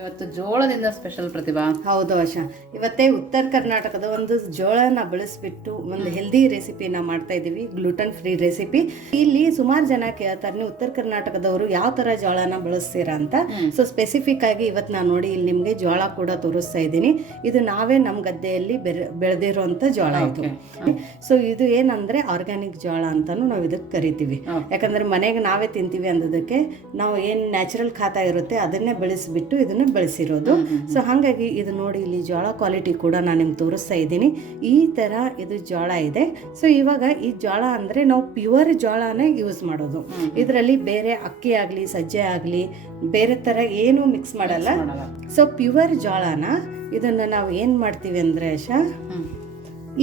ಇವತ್ತು ಜೋಳದಿಂದ ಸ್ಪೆಷಲ್ ಪ್ರತಿಭಾ. ಹೌದು ವಶ ಇವತ್ತೇ ಉತ್ತರ ಕರ್ನಾಟಕದ ಒಂದು ಜೋಳನ ಬಳಸ್ಬಿಟ್ಟು ಒಂದು ಹೆಲ್ದಿ ರೆಸಿಪಿನ ಮಾಡ್ತಾ ಇದೀವಿ ಗ್ಲೂಟನ್ ಫ್ರೀ ರೆಸಿಪಿ ಇಲ್ಲಿ ಸುಮಾರು ಜನ ಕೇಳ್ತಾರೆ ನೀವು ಉತ್ತರ ಕರ್ನಾಟಕದವರು ಯಾವ ತರ ಜೋಳನ ಬಳಸ್ತೀರಾ ಅಂತ. ಸೊ ಸ್ಪೆಸಿಫಿಕ್ ಆಗಿ ಇವತ್ತು ನಾನು ನೋಡಿ ಇಲ್ಲಿ ನಿಮ್ಗೆ ಜೋಳ ಕೂಡ ತೋರಿಸ್ತಾ ಇದ್ದೀನಿ. ಇದು ನಾವೇ ನಮ್ಮ ಗದ್ದೆಯಲ್ಲಿ ಬೆಳೆದಿರುವಂತ ಜೋಳ ಇದು. ಸೊ ಇದು ಏನಂದ್ರೆ ಆರ್ಗ್ಯಾನಿಕ್ ಜೋಳ ಅಂತಾನು ನಾವು ಇದಕ್ಕೆ ಕರಿತೀವಿ. ಯಾಕಂದ್ರೆ ಮನೆಗೆ ನಾವೇ ತಿಂತೀವಿ ಅಂದದಕ್ಕೆ ನಾವು ಏನು ನ್ಯಾಚುರಲ್ ಖಾತ ಇರುತ್ತೆ ಅದನ್ನೇ ಬೆಳೆಸ್ಬಿಟ್ಟು ಇದನ್ನ ಬೆಳೆಸಿರೋದು. ಸೊ ಹಾಗಾಗಿ ಇದು ನೋಡಿ ಇಲ್ಲಿ ಜೋಳ ಕ್ವಾಲಿಟಿ ಕೂಡ ನಾನು ನಿಮ್ಗೆ ತೋರಿಸ್ತಾ ಇದ್ದೀನಿ. ಈ ಥರ ಇದು ಜೋಳ ಇದೆ. ಸೊ ಇವಾಗ ಈ ಜೋಳ ಅಂದರೆ ನಾವು ಪ್ಯೂರ್ ಜೋಳನೇ ಯೂಸ್ ಮಾಡೋದು. ಇದರಲ್ಲಿ ಬೇರೆ ಅಕ್ಕಿ ಆಗಲಿ ಸಜ್ಜೆ ಆಗಲಿ ಬೇರೆ ಥರ ಏನು ಮಿಕ್ಸ್ ಮಾಡಲ್ಲ. ಸೊ ಪ್ಯೂರ್ ಜೋಳನ ಇದನ್ನು ನಾವು ಏನು ಮಾಡ್ತೀವಿ ಅಂದರೆ ಶಾ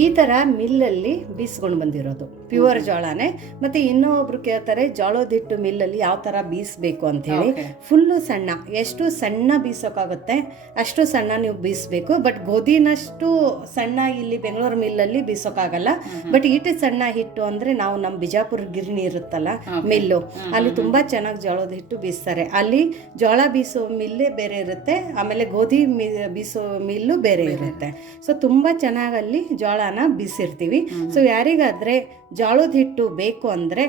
ಈ ಥರ ಮಿಲ್ಲಲ್ಲಿ ಬೀಸ್ಕೊಂಡು ಬಂದಿರೋದು. ಪ್ಯೂರ್ ಜೋಳನೇ. ಮತ್ತೆ ಇನ್ನೊಬ್ರು ಕೇಳ್ತಾರೆ ಜೋಳದ ಹಿಟ್ಟು ಮಿಲ್ಲಲ್ಲಿ ಯಾವ ಥರ ಬೀಸಬೇಕು ಅಂತ ಹೇಳಿ. ಫುಲ್ಲು ಸಣ್ಣ. ಎಷ್ಟು ಸಣ್ಣ ಬೀಸೋಕ್ಕಾಗುತ್ತೆ ಅಷ್ಟು ಸಣ್ಣ ನೀವು ಬೀಸಬೇಕು. ಬಟ್ ಗೋಧಿನಷ್ಟು ಸಣ್ಣ ಇಲ್ಲಿ ಬೆಂಗಳೂರು ಮಿಲ್ಲಲ್ಲಿ ಬೀಸೋಕ್ಕಾಗಲ್ಲ ಬಟ್ ಇಟ್ಟು ಸಣ್ಣ ಹಿಟ್ಟು ಅಂದ್ರೆ ನಾವು ನಮ್ಮ ಬಿಜಾಪುರ ಗಿರಣಿ ಇರುತ್ತಲ್ಲ ಮಿಲ್ಲು. ಅಲ್ಲಿ ತುಂಬಾ ಚೆನ್ನಾಗಿ ಜೋಳದ ಹಿಟ್ಟು ಬೀಸ್ತಾರೆ. ಅಲ್ಲಿ ಜೋಳ ಬೀಸೋ ಮಿಲ್ಲೇ ಬೇರೆ ಇರುತ್ತೆ ಆಮೇಲೆ ಗೋಧಿ ಮಿ ಬೀಸೋ ಮಿಲ್ಲು ಬೇರೆ ಇರುತ್ತೆ. ಸೊ ತುಂಬಾ ಚೆನ್ನಾಗಿ ಅಲ್ಲಿ ಜೋಳನ ಬೀಸಿರ್ತೀವಿ. ಸೊ ಯಾರಿಗಾದ್ರೆ ಜೋಳದ ಹಿಟ್ಟು ಬೇಕು ಅಂದರೆ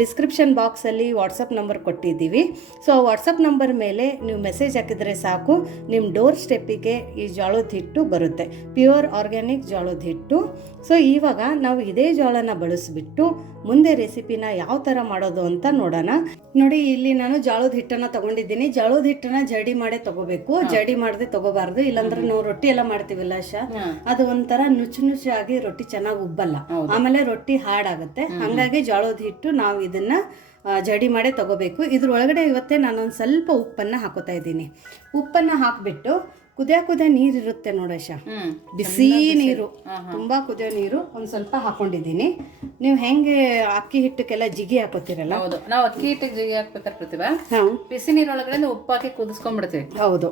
ಡಿಸ್ಕ್ರಿಪ್ಷನ್ ಬಾಕ್ಸಲ್ಲಿ ವಾಟ್ಸಪ್ ನಂಬರ್ ಕೊಟ್ಟಿದ್ದೀವಿ. ಸೊ ಆ ವಾಟ್ಸಪ್ ನಂಬರ್ ಮೇಲೆ ನೀವು ಮೆಸೇಜ್ ಹಾಕಿದರೆ ಸಾಕು. ನಿಮ್ಮ ಡೋರ್ ಸ್ಟೆಪ್ಪಿಗೆ ಈ ಜೋಳದ ಹಿಟ್ಟು ಬರುತ್ತೆ. ಪ್ಯೂರ್ ಆರ್ಗ್ಯಾನಿಕ್ ಜೋಳದ ಹಿಟ್ಟು ಸೊ ಇವಾಗ ನಾವು ಇದೇ ಜೋಳನ ಬಳಸಿಬಿಟ್ಟು ಮುಂದೆ ರೆಸಿಪಿನ ಯಾವ ಥರ ಮಾಡೋದು ಅಂತ ನೋಡೋಣ. ನೋಡಿ ಇಲ್ಲಿ ನಾನು ಜೋಳದ ಹಿಟ್ಟನ್ನು ತಗೊಂಡಿದ್ದೀನಿ. ಜೋಳದ ಹಿಟ್ಟನ್ನ ಜಡಿ ಮಾಡೇ ತಗೋಬೇಕು. ಜಡಿ ಮಾಡದೆ ತಗೋಬಾರ್ದು. ಇಲ್ಲಾಂದ್ರೆ ನಾವು ರೊಟ್ಟಿ ಎಲ್ಲ ಮಾಡ್ತೀವಲ್ಲ ಶಾ ಅದು ಒಂಥರ ನುಚ್ಚು ನುಚ್ಚಾಗಿ ರೊಟ್ಟಿ ಚೆನ್ನಾಗಿ ಉಬ್ಬಲ್ಲ. ಆಮೇಲೆ ರೊಟ್ಟಿ ಹಾಡಾಗುತ್ತೆ. ಹಂಗಾಗಿ ಜೋಳದ ಹಿಟ್ಟು ನಾವು ಇದನ್ನ ಜಡಿ ಮಾಡೇ ತಗೋಬೇಕು. ಇದ್ರೊಳಗಡೆ ಇವತ್ತೇ ನಾನೊಂದು ಸ್ವಲ್ಪ ಉಪ್ಪನ್ನ ಹಾಕೋತಾ ಇದ್ದೀನಿ. ಉಪ್ಪನ್ನ ಹಾಕ್ಬಿಟ್ಟು ಕುದಿಯ ಕುದಿಯ ನೀರು ಇರುತ್ತೆ ನೋಡಶ ಬಿಸಿ ನೀರು. ತುಂಬಾ ಕುದಿಯೋ ನೀರು ಒಂದ್ ಸ್ವಲ್ಪ ಹಾಕೊಂಡಿದ್ದೀನಿ. ನೀವು ಹೆಂಗೆ ಅಕ್ಕಿ ಹಿಟ್ಟಕ್ಕೆಲ್ಲ ಜಿಗಿ ಹಾಕೋತೀರಲ್ಲ? ಹೌದು. ನಾವು ಅಕ್ಕಿ ಹಿಟ್ಟಿಗೆ ಜಿಗಿ ಹಾಕ್ಬೇಕಾದ್ರೆ ಪ್ರತಿಭಾ ಬಿಸಿ ನೀರೊಳಗಡೆ ಉಪ್ಪು ಹಾಕಿ ಕುದಿಸ್ಕೊಂಡ್ಬಿಡ್ತೀವಿ. ಹೌದು.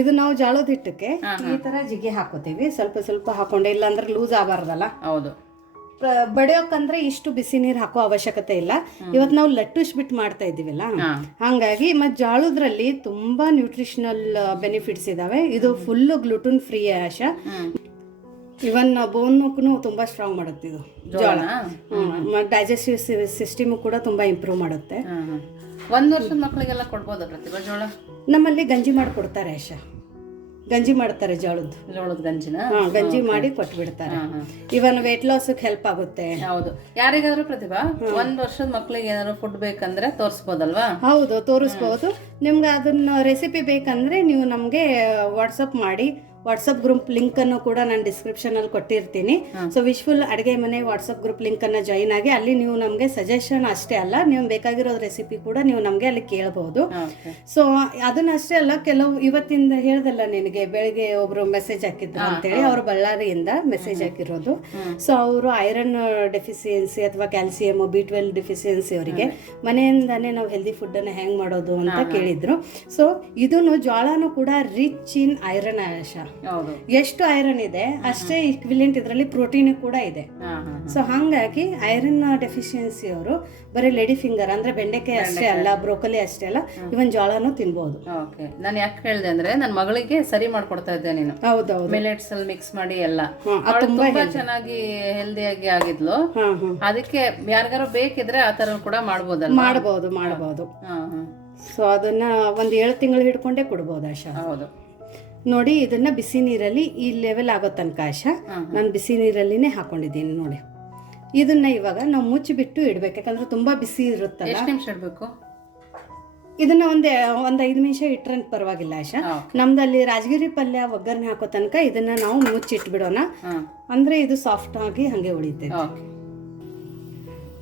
ಇದು ನಾವು ಜಾಳದ ಹಿಟ್ಟಕ್ಕೆ ಈ ತರ ಜಿಗಿ ಹಾಕೋತೀವಿ. ಸ್ವಲ್ಪ ಸ್ವಲ್ಪ ಹಾಕೊಂಡೆ ಇಲ್ಲಾಂದ್ರೆ ಲೂಸ್ ಆಗಬಾರ್ದಲ್ಲ? ಹೌದು. ಬಡಿಯೋಕಂದ್ರೆ ಇಷ್ಟು ಬಿಸಿ ನೀರು ಹಾಕೋ ಅವಶ್ಯಕತೆ ಇಲ್ಲ. ಇವತ್ತು ನಾವು ಲಟ್ಟುಸ್ ಬಿಟ್ಟು ಮಾಡ್ತಾ ಇದ್ದೀವಲ್ಲ? ಹಾಗಾಗಿ ಮತ್ತು ಜಾಳುದ್ರಲ್ಲಿ ತುಂಬಾ ನ್ಯೂಟ್ರಿಷನಲ್ ಬೆನಿಫಿಟ್ಸ್ ಇದಾವೆ. ಇದು ಫುಲ್ ಗ್ಲುಟನ್ ಫ್ರೀ ಆಶ. ಇವನ್ ಬೋನ್ಕು ತುಂಬಾ ಸ್ಟ್ರಾಂಗ್ ಮಾಡುತ್ತೆ ಇದು ಜೋಳ. ಡೈಜೆಸ್ಟಿವ್ ಸಿಸ್ಟಮ್ ಕೂಡ ತುಂಬಾ ಇಂಪ್ರೂವ್ ಮಾಡುತ್ತೆ. ಒಂದು ವರ್ಷದ ಮಕ್ಕಳಿಗೆಲ್ಲ ಕೊಡ್ಬೋದು ಪ್ರತಿಭಾ ಜೋಳ? ನಮ್ಮಲ್ಲಿ ಗಂಜಿ ಮಾಡಿ ಕೊಡ್ತಾರೆ ಆಶ. ಗಂಜಿ ಮಾಡ್ತಾರೆ ಜೋಳದ್ದು. ಜೋಳದ ಗಂಜಿನ? ಹಾ ಗಂಜಿ ಮಾಡಿ ಕೊಟ್ಬಿಡ್ತಾರೆ. ಇವನ್ ವೆಯ್ಟ್ ಲಾಸ್ಗೆ ಹೆಲ್ಪ್ ಆಗುತ್ತೆ. ಹೌದು. ಯಾರಿಗಾದ್ರೂ ಪ್ರತಿಭಾ ಒಂದ್ ವರ್ಷದ ಮಕ್ಳಿಗೆ ಏನಾದ್ರು ಫುಡ್ ಬೇಕಂದ್ರೆ ತೋರಿಸ್ಬೋದಲ್ವಾ? ಹೌದು ತೋರಿಸ್ಬೋದು. ನಿಮ್ಗೆ ಅದನ್ನ ರೆಸಿಪಿ ಬೇಕಂದ್ರೆ ನೀವು ನಮಗೆ ವಾಟ್ಸಪ್ ಮಾಡಿ ವಾಟ್ಸಪ್ ಗ್ರೂಪ್ ಲಿಂಕ್ ಅನ್ನು ಕೂಡ ನಾನು ಡಿಸ್ಕ್ರಿಪ್ಷನ್ ಅಲ್ಲಿ ಕೊಟ್ಟಿರ್ತೀನಿ. ಸೊ ವಿಶ್ಫುಲ್ ಅಡುಗೆ ಮನೆ ವಾಟ್ಸಪ್ ಗ್ರೂಪ್ ಲಿಂಕ್ ಅನ್ನ ಜಾಯಿನ್ ಆಗಿ ಅಲ್ಲಿ ನೀವು ನಮಗೆ ಸಜೆಷನ್ ಅಷ್ಟೇ ಅಲ್ಲ ನೀವು ಬೇಕಾಗಿರೋ ರೆಸಿಪಿ ಕೂಡ ನೀವು ನಮಗೆ ಅಲ್ಲಿ ಕೇಳಬಹುದು ಸೊ ಅದನ್ನ ಅಷ್ಟೇ ಅಲ್ಲ ಕೆಲವು ಇವತ್ತಿಂದ ಹೇಳ್ದಲ್ಲ ನಿನಗೆ ಬೆಳಿಗ್ಗೆ ಒಬ್ರು ಮೆಸೇಜ್ ಹಾಕಿದ್ರು ಅಂತೇಳಿ ಅವರು ಬಳ್ಳಾರಿಯಿಂದ ಮೆಸೇಜ್ ಹಾಕಿರೋದು. ಸೊ ಅವರು ಐರನ್ ಡೆಫಿಸಿಯನ್ಸಿ ಅಥವಾ ಕ್ಯಾಲ್ಸಿಯಂ ಬಿ ಟ್ವೆಲ್ ಡೆಫಿಸಿಯನ್ಸಿ ಅವರಿಗೆ ಮನೆಯಿಂದಾನೇ ನಾವು ಹೆಲ್ದಿ ಫುಡ್ ಅನ್ನ ಹೆಂಗ್ ಮಾಡೋದು ಅಂತ ಕೇಳಿದ್ರು. ಸೊ ಇದನ್ನು ಜೋಳನೂ ಕೂಡ ರಿಚ್ ಇನ್ ಐರನ್ ಆಶ ಎಷ್ಟು ಐರನ್ ಇದೆ ಅಷ್ಟೇ ಇಕ್ವಿಲಿಯಂಟ್ ಇದರಲ್ಲಿ ಪ್ರೋಟೀನ್ ಕೂಡ ಇದೆ. ಸೊ ಹಾಗಾಗಿ ಐರನ್ ಡೆಫಿಷಿಯನ್ಸಿ ಅವರು ಬರೀ ಲೇಡಿ ಫಿಂಗರ್ ಅಂದ್ರೆ ಬೆಂಡೆಕಾಯಿ ಅಷ್ಟೇ ಅಲ್ಲ ಬ್ರೋಕಲಿ ಅಷ್ಟೇ ಅಲ್ಲ ಇವನ್ ಜೋಳನು ತಿನ್ಬಹುದು ಓಕೆ ನಾನು ಯಾಕೆ ಹೇಳಿದೆ ಅಂದ್ರೆ ನನ್ನ ಮಗಳಿಗೆ ಸರಿ ಮಾಡ್ಕೊಡ್ತಾ ಇದ್ದೆ ನೀನು. ಹೌದೌದು. ಮಿಲೆಟ್ಸ್ ಅಲ್ಲಿ ಮಿಕ್ಸ್ ಮಾಡಿ ಎಲ್ಲ. ತುಂಬಾ ಚೆನ್ನಾಗಿ ಹೆಲ್ದಿಯಾಗಿ ಆಗಿದ್ಲು. ಅದಕ್ಕೆ ಯಾರಿಗಾರು ಬೇಕಿದ್ರೆ ಆ ತರ ಕೂಡ ಮಾಡ್ಬೋದಲ್ಲ ಮಾಡಬಹುದು ಹಾ ಸೊ ಅದನ್ನ ಒಂದ್ ಏಳು ತಿಂಗಳು ಹಿಡ್ಕೊಂಡೇ ಕೊಡ್ಬೋದು ಆಶಾ. ಹೌದು. ನೋಡಿ ಇದನ್ನ ಬಿಸಿ ನೀರಲ್ಲಿ ಈ ಲೆವೆಲ್ ಆಗೋ ತನಕ ಆಶಾ ನಾನು ಬಿಸಿ ನೀರಲ್ಲಿನೇ ಹಾಕೊಂಡಿದ್ದೀನಿ ನೋಡಿ. ಇದನ್ನ ಇವಾಗ ನಾವು ಮುಚ್ಚಿಬಿಟ್ಟು ಇಡ್ಬೇಕು. ಯಾಕಂದ್ರೆ ತುಂಬಾ ಬಿಸಿ ಇರುತ್ತಲ್ಲ? ಎಷ್ಟು ನಿಮಿಷ ಇಡಬೇಕು? ಇದನ್ನ ಒಂದೇ ಒಂದ್ ಐದು ನಿಮಿಷ ಇಟ್ರೆ ಪರವಾಗಿಲ್ಲ ಆಶಾ ನಮ್ದಲ್ಲಿ ರಾಜಗಿರಿ ಪಲ್ಯ ಒಗ್ಗರಣೆ ಹಾಕೋ ತನಕ ಇದನ್ನ ನಾವು ಮುಚ್ಚಿಟ್ಬಿಡೋಣ. ಅಂದ್ರೆ ಇದು ಸಾಫ್ಟ್ ಆಗಿ ಹಂಗೆ ಉಳಿತೈತೆ. ಓಕೆ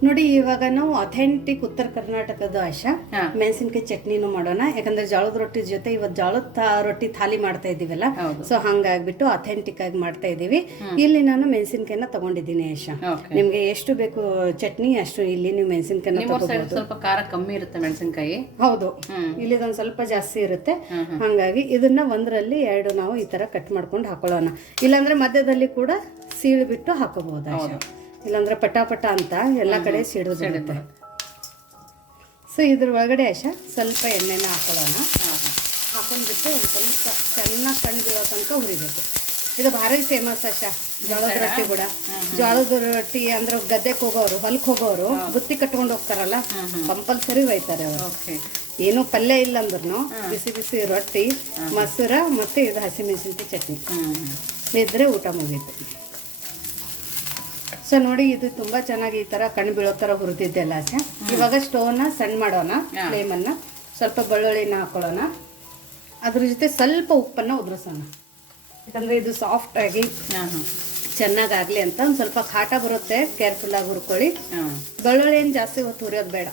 ನೋಡಿ ಇವಾಗ ನಾವು ಅಥೆಂಟಿಕ್ ಉತ್ತರ ಕರ್ನಾಟಕದ ಆಶಾ. ಮೆಣಸಿನಕಾಯಿ ಚಟ್ನಿನೂ ಮಾಡೋಣ. ಯಾಕಂದ್ರೆ ಜೋಳದ ರೊಟ್ಟಿ ಜೊತೆ ಇವತ್ತು ಜೋಳದ ರೊಟ್ಟಿ ಥಾಲಿ ಮಾಡ್ತಾ ಇದೀವಲ್ಲ. ಸೊ ಹಂಗಾಗ್ಬಿಟ್ಟು ಅಥೆಂಟಿಕ್ ಆಗಿ ಮಾಡ್ತಾ ಇದೀವಿ ಇಲ್ಲಿ ನಾನು ಮೆಣಸಿನಕಾಯಿನ ತಗೊಂಡಿದ್ದೀನಿ ಆಶಾ. ನಿಮ್ಗೆ ಎಷ್ಟು ಬೇಕು ಚಟ್ನಿ ಅಷ್ಟು ಇಲ್ಲಿ ನೀವು ಮೆಣಸಿನಕಾಯಿ ಸ್ವಲ್ಪ ಖಾರ ಕಮ್ಮಿ ಇರುತ್ತೆ ಮೆಣಸಿನಕಾಯಿ. ಹೌದು. ಇಲ್ಲಿ ಇಲ್ಲಿದೊಂದು ಸ್ವಲ್ಪ ಜಾಸ್ತಿ ಇರುತ್ತೆ. ಹಂಗಾಗಿ ಹಾಗಾಗಿ ಇದನ್ನ ಒಂದರಲ್ಲಿ ಎರಡು ನಾವು ಈ ತರ ಕಟ್ ಮಾಡ್ಕೊಂಡು ಹಾಕೊಳ್ಳೋಣ. ಇಲ್ಲಾಂದ್ರೆ ಮಧ್ಯದಲ್ಲಿ ಕೂಡ ಸೀಳ್ಬಿಟ್ಟು ಹಾಕೋಬಹುದು ಇಲ್ಲಾಂದ್ರೆ ಪಟ ಪಟ ಅಂತ ಎಲ್ಲ ಕಡೆ ಸಿಡಿದು ಸೊ ಇದ್ರ ಒಳಗಡೆ ಆಶಾ ಸ್ವಲ್ಪ ಎಣ್ಣೆನ ಹಾಕೊಳ್ಳೋಣ. ಹಾಕೊಂಡ್ಬಿಟ್ಟು ಒಂದು ಸ್ವಲ್ಪ ಚೆನ್ನಾಗಿ ಕಣ್ಣು ಬೀಳೋ ತನಕ ಹುರಿಬೇಕು. ಇದು ಭಾರಿ ಫೇಮಸ್ ಅಶ ಜೋಳದ ರೊಟ್ಟಿ ಕೂಡ. ಜೋಳದ ರೊಟ್ಟಿ ಅಂದ್ರೆ ಗದ್ದೆಗೆ ಹೋಗೋರು ಹೊಲಕ್ಕೆ ಹೋಗೋರು ಬುತ್ತಿ ಕಟ್ಕೊಂಡು ಹೋಗ್ತಾರಲ್ಲ ಕಂಪಲ್ಸರಿ ಒಯ್ತಾರೆ ಅವರು. ಓಕೆ. ಏನೂ ಪಲ್ಯ ಇಲ್ಲ ಅಂದ್ರೂ ಬಿಸಿ ಬಿಸಿ ರೊಟ್ಟಿ ಮೊಸರ ಮತ್ತು ಇದು ಹಸಿಮೆಣಸಿನ್ಕಾಯಿ ಚಟ್ನಿ. ಇದ್ರೆ ಊಟ ಮುಗೀತು. ಸೊ ನೋಡಿ ಇದು ತುಂಬಾ ಚೆನ್ನಾಗಿ ಈ ತರ ಕಣ್ಣು ಬೀಳೋ ತರ ಹುರಿದಿದ್ದೆಲ್ಲ ಆಚೆ. ಇವಾಗ ಸ್ಟೋವ್ನ ಸಣ್ಣ ಮಾಡೋಣ ಫ್ಲೇಮ್ ಫ್ಲೇಮನ್ನ ಸ್ವಲ್ಪ ಬೆಳ್ಳುಳ್ಳಿನ ಹಾಕೊಳ್ಳೋಣ. ಅದ್ರ ಜೊತೆ ಸ್ವಲ್ಪ ಉಪ್ಪನ್ನ ಉದುರಿಸೋಣ. ಯಾಕಂದ್ರೆ ಇದು ಸಾಫ್ಟ್ ಆಗಿ ಚೆನ್ನಾಗಾಗ್ಲಿ ಅಂತ ಒಂದು ಸ್ವಲ್ಪ ಖಾಟ ಬರುತ್ತೆ ಕೇರ್ಫುಲ್ ಆಗಿ ಹುರ್ಕೊಳ್ಳಿ. ಬೆಳ್ಳುಳ್ಳಿ ಏನು ಜಾಸ್ತಿ ಹೊತ್ತು ಹುರಿಯೋದು ಬೇಡ.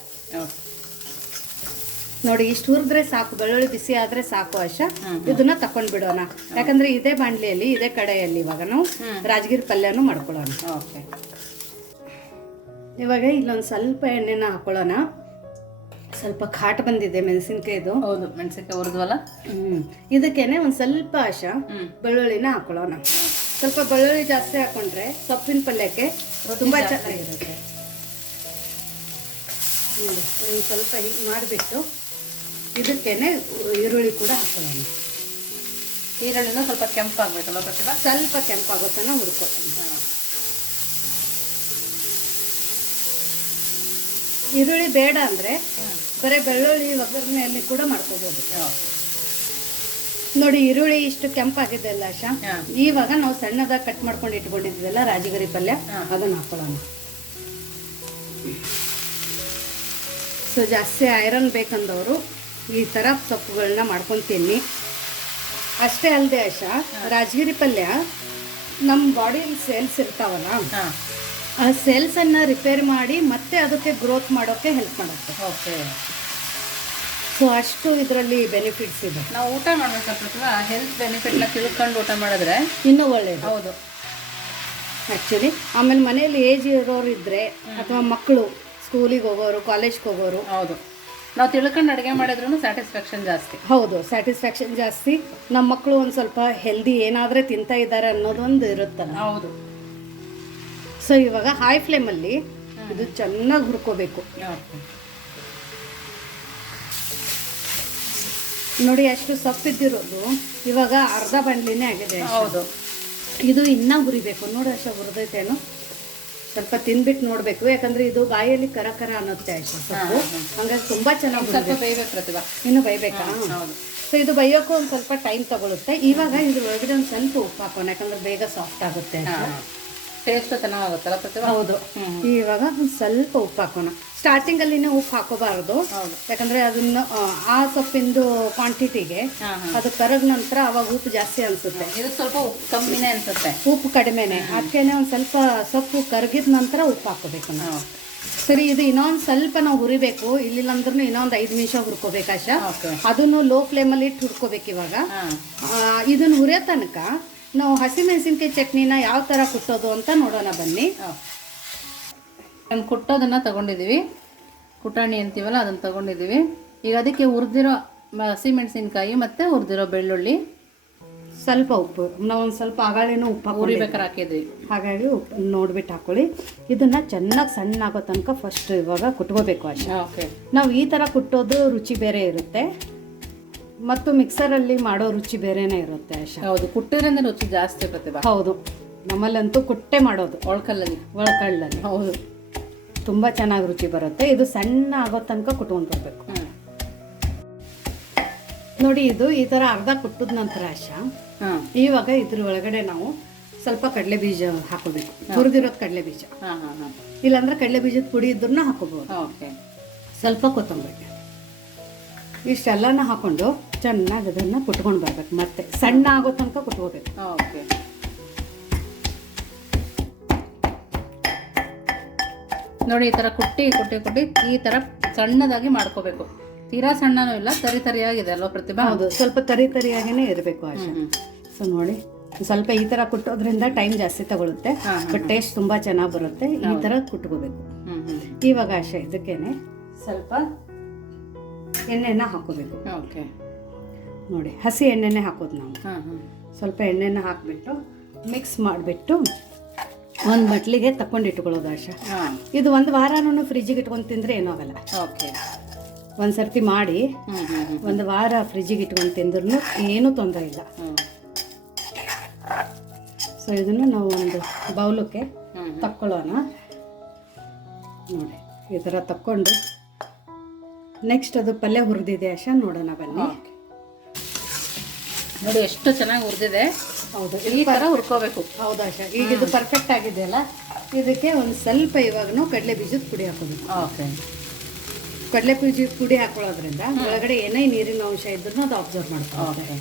ನೋಡಿ ಇಷ್ಟು ಹುರಿದ್ರೆ ಸಾಕು ಬೆಳ್ಳುಳ್ಳಿ ಬಿಸಿ ಆದ್ರೆ ಸಾಕು ಆಶಾ. ಇದನ್ನ ತಕೊಂಡ್ ಬಿಡೋಣ. ಯಾಕಂದ್ರೆ ಇದೇ ಬಾಂಡ್ಲಿಯಲ್ಲಿ ಇದೇ ಕಡೆಯಲ್ಲಿ ಇವಾಗ ನಾವು ರಾಜಗಿರಿ ಪಲ್ಯನೂ ಮಾಡ್ಕೊಳ್ಳೋಣ. ಓಕೆ. ಇವಾಗ ಇಲ್ಲೊಂದು ಸ್ವಲ್ಪ ಎಣ್ಣೆನ ಹಾಕೊಳ್ಳೋಣ. ಸ್ವಲ್ಪ ಖಾಟ್ ಬಂದಿದೆ ಮೆಣಸಿನ್ಕಾಯಿದು. ಹೌದು ಮೆಣಸಿನ್ಕಾಯಿ ಹುರಿದ್ವಲ್ಲ? ಹ್ಮ್. ಇದಕ್ಕೇನೆ ಒಂದು ಸ್ವಲ್ಪ ಆಶ ಬೆಳ್ಳುಳ್ಳಿನ ಹಾಕೊಳ್ಳೋಣ. ಸ್ವಲ್ಪ ಬೆಳ್ಳುಳ್ಳಿ ಜಾಸ್ತಿ ಹಾಕೊಂಡ್ರೆ ಸೊಪ್ಪಿನ ಪಲ್ಯಕ್ಕೆ ತುಂಬಾ ಚೆನ್ನಾಗಿರುತ್ತೆ ಸ್ವಲ್ಪ ಹೀಗೆ ಮಾಡಿಬಿಟ್ಟು ಇದಕ್ಕೇನೆ ಈರುಳ್ಳಿ ಕೂಡ ಹಾಕೋಣ. ಈರುಳ್ಳಿನೂ ಸ್ವಲ್ಪ ಕೆಂಪಾಗಬೇಕಲ್ಲ ಪ್ರತಿಭಾ? ಸ್ವಲ್ಪ ಕೆಂಪಾಗುತ್ತಾನೆ ಹುಡ್ಕೋತೀನಿ ಈರುಳ್ಳಿ ಬೇಡ ಅಂದರೆ ಬರೀ ಬೆಳ್ಳುಳ್ಳಿ ಒಗ್ಗರಣೆಯಲ್ಲಿ ಕೂಡ ಮಾಡ್ಕೋಬೋದು. ನೋಡಿ ಈರುಳ್ಳಿ ಇಷ್ಟು ಕೆಂಪಾಗಿದೆ ಅಲ್ಲ ಆಶಾ? ಇವಾಗ ನಾವು ಸಣ್ಣದಾಗಿ ಕಟ್ ಮಾಡ್ಕೊಂಡು ಇಟ್ಕೊಂಡಿದ್ವಲ್ಲ ರಾಜಗಿರಿ ಪಲ್ಯ. ಅದನ್ನ ಹಾಕೊಳ್ಳೋಣ. ಸೊ ಜಾಸ್ತಿ ಐರನ್ ಬೇಕಂದವರು ಈ ಥರ ಸೊಪ್ಪುಗಳನ್ನ ಮಾಡ್ಕೊತೀನಿ. ಅಷ್ಟೇ ಅಲ್ಲದೆ ಆಶಾ ರಾಜಗಿರಿ ಪಲ್ಯ ನಮ್ಮ ಬಾಡಿಯಲ್ಲಿ ಸೇಲ್ಸ್ ಇರ್ತಾವಲ್ಲ ಆ ಸೇಲ್ಸನ್ನು ರಿಪೇರ್ ಮಾಡಿ ಮತ್ತೆ ಅದಕ್ಕೆ ಗ್ರೋತ್ ಮಾಡೋಕ್ಕೆ ಹೆಲ್ಪ್ ಮಾಡುತ್ತೆ. ಓಕೆ. ಸೊ ಅಷ್ಟು ಇದರಲ್ಲಿ ಬೆನಿಫಿಟ್ಸ್ ಇದೆ. ನಾವು ಊಟ ಮಾಡಬೇಕಪ್ಪ ಹೆಲ್ತ್ ಬೆನಿಫಿಟ್ನ ತಿಳ್ಕೊಂಡು ಊಟ ಮಾಡಿದ್ರೆ ಇನ್ನೂ ಒಳ್ಳೆಯದು ಹೌದು. ಆ್ಯಕ್ಚುಲಿ ಆಮೇಲೆ ಮನೆಯಲ್ಲಿ ಏಜ್ ಇರೋರು ಇದ್ದರೆ ಅಥವಾ ಮಕ್ಕಳು ಸ್ಕೂಲಿಗೆ ಹೋಗೋರು ಕಾಲೇಜ್ಗೆ ಹೋಗೋರು ಹೌದು. ನಾವು ತಿಳ್ಕೊಂಡು ಅಡುಗೆ ಮಾಡಿದ್ರೂ ಸ್ಯಾಟಿಸ್ಫ್ಯಾಕ್ಷನ್ ಜಾಸ್ತಿ. ಹೌದು ಸ್ಯಾಟಿಸ್ಫ್ಯಾಕ್ಷನ್ ಜಾಸ್ತಿ. ನಮ್ಮ ಮಕ್ಕಳು ಒಂದು ಸ್ವಲ್ಪ ಹೆಲ್ದಿ ಏನಾದರೆ ತಿಂತಾ ಇದ್ದಾರೆ ಅನ್ನೋದೊಂದು ಇರುತ್ತಲ್ಲ. ಹೌದು. ಸೊ ಇವಾಗ ಹೈ ಫ್ಲೇಮಲ್ಲಿ ಇದು ಚೆನ್ನಾಗಿ ಹುರ್ಕೋಬೇಕು. ನೋಡಿ ಅಷ್ಟು ಸೊಪ್ಪಿದ್ದಿರೋದು. ಇವಾಗ ಅರ್ಧ ಬಂಡ್ಲಿನೇ ಆಗಿದೆ ಹೌದು. ಇದು ಇನ್ನೂ ಹುರಿಬೇಕು. ನೋಡಿ ಅಷ್ಟು ಹುರಿದೈತೇನು? ಸ್ವಲ್ಪ ತಿನ್ಬಿಟ್ಟು ನೋಡಬೇಕು. ಯಾಕಂದ್ರೆ ಇದು ಬಾಯಲ್ಲಿ ಕರ ಕರ ಅನ್ನುತ್ತೆ ಆಯ್ತು ಸೊಪ್ಪು. ಹಂಗಾಗಿ ತುಂಬಾ ಚೆನ್ನಾಗಿ ಸ್ವಲ್ಪ ಬೇಯ್ಬೇಕು ಪ್ರತಿಭಾ. ಇನ್ನು ಬೈಬೇಕಾ ಸೊ ಇದು ಬೈಯೋಕು ಒಂದು ಸ್ವಲ್ಪ ಟೈಮ್ ತಗೊಳುತ್ತೆ. ಇವಾಗ ಇದ್ರ ಒಳಗಡೆ ಒಂದು ಸ್ವಲ್ಪ ಉಪ್ಪು ಹಾಕೋಣ. ಯಾಕಂದ್ರೆ ಬೇಗ ಸಾಫ್ಟ್ ಆಗುತ್ತೆ ಟೇಸ್ಟ್ ಪ್ರತಿಭಾ? ಹೌದು. ಇವಾಗ ಒಂದು ಸ್ವಲ್ಪ ಉಪ್ಪು ಹಾಕೋಣ. ಸ್ಟಾರ್ಟಿಂಗ್ ಅಲ್ಲಿನೇ ಉಪ್ಪು ಹಾಕೋಬಾರದು. ಯಾಕಂದ್ರೆ ಅದನ್ನ ಆ, ಸೊಪ್ಪಿಂದು ಕ್ವಾಂಟಿಟಿಗೆ ಅದು ಕರಗ ನಂತರ ಅವಾಗ ಉಪ್ಪು ಜಾಸ್ತಿ ಅನ್ಸುತ್ತೆ. ಇದು ಸ್ವಲ್ಪ ಉಪ್ಪು ಕಮ್ಮಿನೇ ಅನ್ಸುತ್ತೆ. ಉಪ್ಪು ಕಡಿಮೆನೆ. ಅದಕ್ಕೆ ಒಂದ್ ಸ್ವಲ್ಪ ಸೊಪ್ಪು ಕರಗಿದ ನಂತರ ಉಪ್ಪು ಹಾಕೋಬೇಕು ನಾವು. ಸರಿ ಇದು ಇನ್ನೊಂದು ಸ್ವಲ್ಪ ನಾವು ಹುರಿಬೇಕು. ಇಲ್ಲಿಲ್ಲ ಅಂದ್ರೂ ಇನ್ನೊಂದು ಐದು ನಿಮಿಷ ಹುರ್ಕೋಬೇಕು ಓಕೆ. ಅದನ್ನು ಲೋ ಫ್ಲೇಮಲ್ಲಿ ಇಟ್ಟು ಹುರ್ಕೋಬೇಕು ಇವಾಗ. ಇದನ್ನ ಹುರಿಯೋ ತನಕ ನಾವು ಹಸಿಮೆಣಸಿನ್ಕಾಯಿ ಚಟ್ನಿನ ಯಾವ ತರ ಕುಟ್ಟೋದು ಅಂತ ನೋಡೋಣ ಬನ್ನಿ. ಒಂದು ಕುಟ್ಟೋದನ್ನು ತಗೊಂಡಿದ್ದೀವಿ ಕುಟಾಣಿ ಅಂತೀವಲ್ಲ ಅದನ್ನು ತಗೊಂಡಿದ್ದೀವಿ ಈಗ ಅದಕ್ಕೆ ಹುರಿದಿರೋ ಹಸಿಮೆಣಸಿನ್ಕಾಯಿ ಮತ್ತು ಹುರಿದಿರೋ ಬೆಳ್ಳುಳ್ಳಿ. ಸ್ವಲ್ಪ ಉಪ್ಪು. ನಾವು ಒಂದು ಸ್ವಲ್ಪ ಆಗಾಳಿನೂ ಉಪ್ಪು ಹುರಿಬೇಕಾರೆ ಹಾಕಿದ್ವಿ. ಹಾಗಾಗಿ ಉಪ್ಪು ನೋಡ್ಬಿಟ್ಟು ಹಾಕೊಳ್ಳಿ. ಇದನ್ನ ಚೆನ್ನಾಗಿ ಸಣ್ಣ ಆಗೋ ತನಕ ಫಸ್ಟ್ ಇವಾಗ ಕುಟ್ಕೋಬೇಕು ಅಷ್ಟೇ. ಓಕೆ. ನಾವು ಈ ಥರ ಕುಟ್ಟೋದು ರುಚಿ ಬೇರೆ ಇರುತ್ತೆ. ಮತ್ತು ಮಿಕ್ಸರಲ್ಲಿ ಮಾಡೋ ರುಚಿ ಬೇರೆನೇ ಇರುತ್ತೆ ಅಷ್ಟೇ. ಹೌದು ಕುಟ್ಟಿರೋದ್ರೆ ರುಚಿ ಜಾಸ್ತಿ ಇರುತ್ತೆ ಹೌದು. ನಮ್ಮಲ್ಲಂತೂ ಕುಟ್ಟೆ ಮಾಡೋದು. ಒಳ್ಕಲ್ಲಲ್ಲಿ. ಒಳ್ಕಲ್ಲಲ್ಲಿ. ಹೌದು. ತುಂಬ ಚೆನ್ನಾಗಿ ರುಚಿ ಬರುತ್ತೆ. ಇದು ಸಣ್ಣ ಆಗೋ ತನಕ ಕುಟ್ಕೊಂಡು ಬರಬೇಕು. ನೋಡಿ ಇದು ಈ ಥರ ಅರ್ಧ ಕುಟ್ಟಿದ ನಂತರ ಆಶಾ ಇವಾಗ ಇದ್ರ ಒಳಗಡೆ ನಾವು ಸ್ವಲ್ಪ ಕಡಲೆ ಬೀಜ ಹಾಕೋಬೇಕು. ಹುರಿದಿರೋದು ಕಡಲೆ ಬೀಜ. ಹಾಂ ಹಾಂ ಹಾಂ ಇಲ್ಲಾಂದ್ರೆ ಕಡಲೆ ಬೀಜದ ಪುಡಿ ಇದ್ರೂ ಹಾಕೋಬಹುದು. ಓಕೆ. ಸ್ವಲ್ಪ ಕೊತ್ತಂಬರಿ. ಇಷ್ಟೆಲ್ಲನ ಹಾಕೊಂಡು ಚೆನ್ನಾಗಿ ಅದನ್ನ ಕುಟ್ಕೊಂಡು ಬರ್ಬೇಕು. ಮತ್ತೆ ಸಣ್ಣ ಆಗೋ ತನಕ ಕುಟ್ಕೋಬೇಕು. ನೋಡಿ ಈ ಥರ ಕುಟ್ಟಿ ಕುಟ್ಟಿ ಕುಟ್ಟಿ ಈ ಥರ ಸಣ್ಣದಾಗಿ ಮಾಡ್ಕೋಬೇಕು. ತೀರಾ ಸಣ್ಣನೂ ಇಲ್ಲ ತರಿ ತರಿಯಾಗಿದೆ ಅಲ್ವಾ ಪ್ರತಿಭಾ? ಹೌದು ಸ್ವಲ್ಪ ತರಿ ತರಿಯಾಗಿನೇ ಇರಬೇಕು ಆಶಾ. ಸೊ ನೋಡಿ ಸ್ವಲ್ಪ ಈ ಥರ ಕುಟ್ಟೋದ್ರಿಂದ ಟೈಮ್ ಜಾಸ್ತಿ ತಗೊಳುತ್ತೆ ಬಟ್ ಟೇಸ್ಟ್ ತುಂಬ ಚೆನ್ನಾಗಿ ಬರುತ್ತೆ ಈ ಥರ ಕುಟ್ಕೋಬೇಕು. ಇವಾಗ ಆಶೆ ಇದಕ್ಕೇನೆ ಸ್ವಲ್ಪ ಎಣ್ಣೆನ ಹಾಕೋಬೇಕು. ಓಕೆ. ನೋಡಿ ಹಸಿ ಎಣ್ಣೆನೇ ಹಾಕೋದು ನಾವು. ಸ್ವಲ್ಪ ಎಣ್ಣೆನ ಹಾಕಿಬಿಟ್ಟು ಮಿಕ್ಸ್ ಮಾಡಿಬಿಟ್ಟು ಒಂದು ಬಟ್ಲಿಗೆ ತಕೊಂಡು ಇಟ್ಕೊಳ್ಳೋದು ಆಶಾ. ಹಾಂ. ಇದು ಒಂದು ವಾರನೂ ಫ್ರಿಜ್ಜಿಗೆ ಇಟ್ಕೊಂಡು ತಿಂದರೆ ಏನೂ ಆಗಲ್ಲ. ಓಕೆ. ಒಂದ್ಸರ್ತಿ ಮಾಡಿ ಹ್ಮ್ ಹ್ಮ್ ಹ್ಮ್ ಒಂದು ವಾರ ಫ್ರಿಜ್ಜಿಗೆ ಇಟ್ಕೊಂಡು ತಿಂದ್ರೂ ಏನೂ ತೊಂದರೆ ಇಲ್ಲ. ಸೊ ಇದನ್ನು ನಾವು ಒಂದು ಬೌಲಕ್ಕೆ ಹ್ಮ್ ತಕ್ಕೊಳ್ಳೋಣ. ನೋಡಿ ಈ ಥರ ತಕ್ಕೊಂಡು. ನೆಕ್ಸ್ಟ್ ಅದು ಪಲ್ಯ ಹುರಿದಿದೆ ಆಶಾ ನೋಡೋಣ ಬನ್ನಿ. ನೋಡಿ ಎಷ್ಟು ಚೆನ್ನಾಗಿ ಹುರಿದಿದೆ. ಹೌದು ಈ ತರ ಹುರ್ಕೋಬೇಕು. ಹೌದಾ ಶಾ ಈಗ ಇದು ಪರ್ಫೆಕ್ಟ್ ಆಗಿದೆ ಅಲ್ಲ? ಇದಕ್ಕೆ ಒಂದು ಸ್ವಲ್ಪ ಇವಾಗನು ಕಡಲೆ ಬೀಜದ ಪುಡಿ ಹಾಕೋಬೇಕು. ಓಕೆ. ಕಡಲೆ ಬೀಜದ ಪುಡಿ ಹಾಕೊಳ್ಳೋದ್ರಿಂದ ಒಳಗಡೆ ಏನೇ ನೀರಿನ ಅಂಶ ಇದ್ರೂ ಅದು ಅಬ್ಸರ್ವ್ ಮಾಡ್ತಾರೆ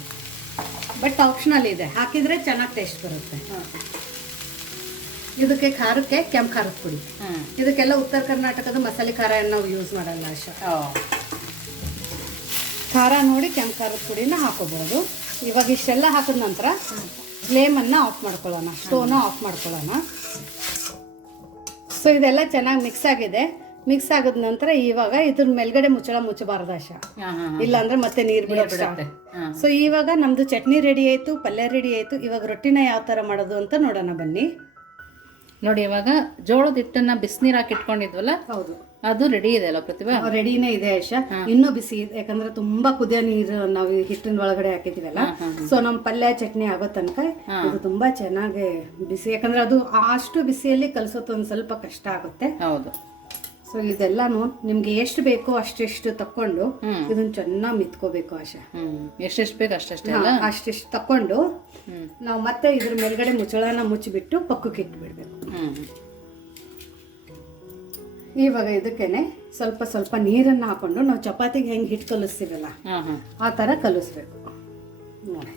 ಬಟ್ ಆಪ್ಷನಲ್ ಇದೆ. ಹಾಕಿದ್ರೆ ಚೆನ್ನಾಗಿ ಟೇಸ್ಟ್ ಬರುತ್ತೆ. ಇದಕ್ಕೆ ಖಾರಕ್ಕೆ ಕೆಂಪು ಖಾರದ ಪುಡಿ. ಇದಕ್ಕೆಲ್ಲ ಉತ್ತರ ಕರ್ನಾಟಕದ ಮಸಾಲೆ ಖಾರ ನಾವು ಯೂಸ್ ಮಾಡಲ್ಲ ಅಷ್ಟ ಖಾರ ನೋಡಿ ಕೆಂಪು ಖಾರದ ಪುಡಿನ ಹಾಕೋಬಹುದು. ಇವಾಗ ಇಷ್ಟೆಲ್ಲ ಹಾಕಿದ ನಂತರ ಫ್ಲೇಮನ್ನು ಆಫ್ ಮಾಡ್ಕೊಳ್ಳೋಣ. ಸ್ಟೋವ್ನ ಆಫ್ ಮಾಡ್ಕೊಳ್ಳೋಣ. ಸೊ ಇದೆಲ್ಲ ಚೆನ್ನಾಗಿ ಮಿಕ್ಸ್ ಆಗಿದೆ. ಮಿಕ್ಸ್ ಆಗಿದ ನಂತರ ಇವಾಗ ಇದ್ರ ಮೇಲ್ಗಡೆ ಮುಚ್ಚಳ ಮುಚ್ಚಬಾರ್ದು ಆಶ. ಹಾಂ ಹಾಂ ಇಲ್ಲ ಅಂದ್ರೆ ಮತ್ತೆ ನೀರು ಬಿಡುತ್ತೆ. ಸೊ ಇವಾಗ ನಮ್ದು ಚಟ್ನಿ ರೆಡಿ ಆಯ್ತು ಪಲ್ಯ ರೆಡಿ ಆಯ್ತು. ಇವಾಗ ರೊಟ್ಟಿನ ಯಾವ ಥರ ಮಾಡೋದು ಅಂತ ನೋಡೋಣ ಬನ್ನಿ. ನೋಡಿ ಇವಾಗ ಜೋಳದ ಹಿಟ್ಟನ್ನ ಬಿಸಿನೀರು ಹಾಕಿ ಇಟ್ಕೊಂಡಿದ್ವಲ್ಲ? ಹೌದು. ಅದು ರೆಡಿ ಇದೆ ಅಲ್ಲ ಪ್ರತಿಭಾ? ರೆಡಿನೇ ಇದೆ ಆಶಾ ಇನ್ನೂ ಬಿಸಿ ಇದೆ. ಯಾಕಂದ್ರೆ ತುಂಬಾ ಕುದಿಯ ನೀರು ನಾವು ಹಿಟ್ಟಿನ ಒಳಗಡೆ ಹಾಕಿದೀವಲ್ಲ ಸೊ ನಮ್ ಪಲ್ಯ ಚಟ್ನಿ ಆಗೋ ತನಕ ಇದು ತುಂಬಾ ಚೆನ್ನಾಗಿ ಬಿಸಿ. ಯಾಕಂದ್ರೆ ಅದು ಅಷ್ಟು ಬಿಸಿಯಲ್ಲಿ ಕಲಸೋದು ಒಂದ್ ಸ್ವಲ್ಪ ಕಷ್ಟ ಆಗುತ್ತೆ. ಹೌದು. ಸೊ ಇದೆಲ್ಲಾನು ನಿಮ್ಗೆ ಎಷ್ಟು ಬೇಕೋ ಅಷ್ಟೆಷ್ಟು ತಕೊಂಡು ಇದನ್ನ ಚೆನ್ನಾಗಿ ಮಿತ್ಕೋಬೇಕು ಆಶಾ. ಎಷ್ಟೆಷ್ಟು ಬೇಕು ಅಷ್ಟಷ್ಟೇ ಅಲ್ಲ? ಅಷ್ಟೆಷ್ಟು ತಕೊಂಡು ನಾವು ಮತ್ತೆ ಇದ್ರ ಮೇಲ್ಗಡೆ ಮುಚ್ಚಳನ ಮುಚ್ಚಿಬಿಟ್ಟು ಪಕ್ಕಕ್ಕೆ ಇಟ್ಬಿಡ್ಬೇಕು. ಇವಾಗ ಇದಕ್ಕೇನೆ ಸ್ವಲ್ಪ ಸ್ವಲ್ಪ ನೀರನ್ನು ಹಾಕೊಂಡು ನಾವು ಚಪಾತಿಗೆ ಹೆಂಗೆ ಹಿಟ್ಟು ಕಲಿಸ್ತೀವಲ್ಲ ಆ ಥರ ಕಲಿಸ್ಬೇಕು. ನೋಡಿ.